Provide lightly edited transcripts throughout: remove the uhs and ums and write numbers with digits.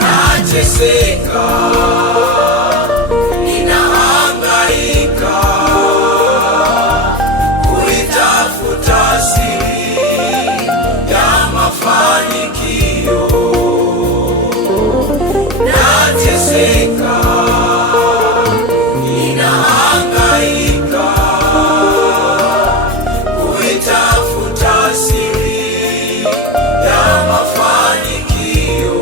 nateseka, ninahangaika kuitafuta siri ya mafanikio. Nateseka, ninahangaika kuitafuta siri ya mafanikio.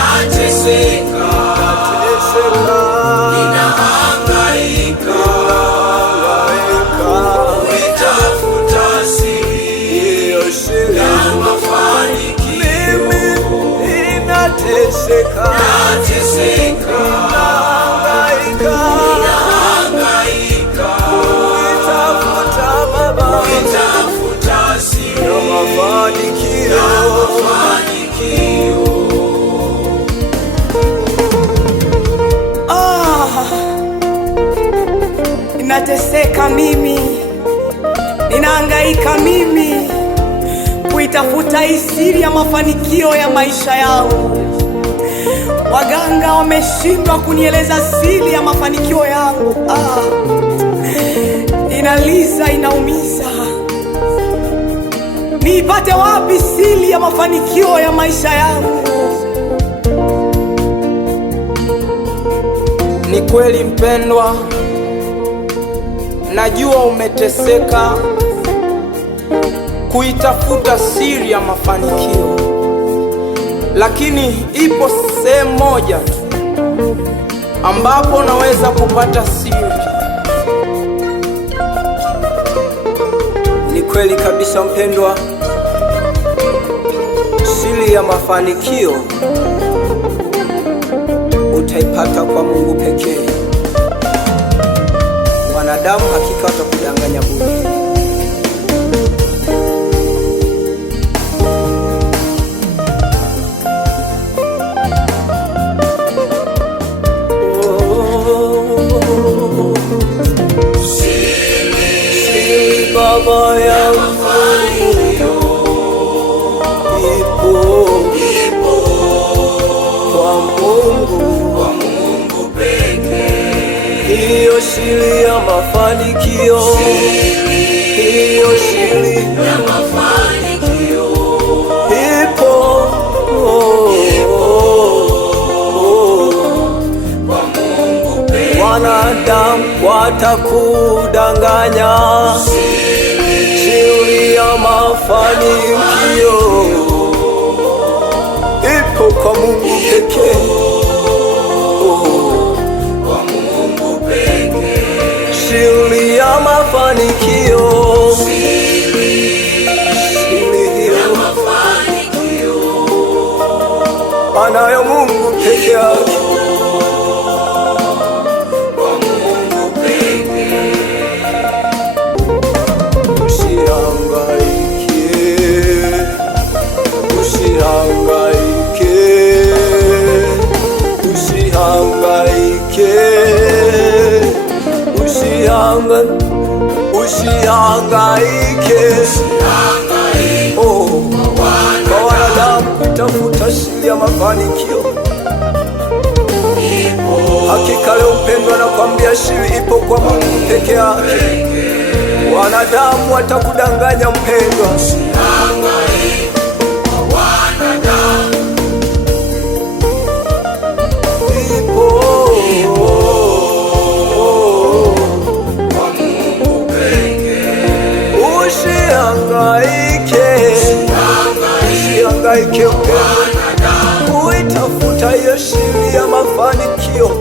Nateseka, ninahangaika kuitafuta siri ya mafanikio. Nateseka, ninahangaika kuitafuta siri ya mafanikio. Nateseka mimi, ninahangaika mimi kuitafuta siri ya mafanikio ya maisha yangu. Waganga wameshindwa kunieleza siri ya mafanikio yangu. Inaliza, inaumiza. Niipate wapi siri ya mafanikio ya maisha yangu? Ni kweli mpendwa, najua umeteseka kuitafuta siri ya mafanikio, lakini ipo sehemu moja tu ambapo unaweza kupata siri. Ni kweli kabisa mpendwa, siri ya mafanikio utaipata kwa Mungu pekee. Wanadamu hakika watakudanganya bure. Siri Baba ya mafanikio ipo kwa Mungu pekee. Hiyo siri ya mafanikio, hiyo siri ya mafanikio ipo kwa Mungu pekee. Wanadamu watakudanganya, siri ya mafanikio ipo kwa Mungu pekee. Siri ya mafanikio, siri ya mafanikio anayo Mungu peke yake. Kwa Mungu pekee. Usihangaike, usihangaike, usihangaike, usihangaike. Kwa wanadamu kutafuta siri ya mafanikio. Hakika leo mpendwa, nakwambia siri ipo kwa Mungu peke yake. Wanadamu watakudanganya mpendwa, usihangaike kwa wanadamu. ipo Kwa Mungu pekee. usihangaike, usihangaike mpendwa, kuitafuta hiyo siri ya mafanikio.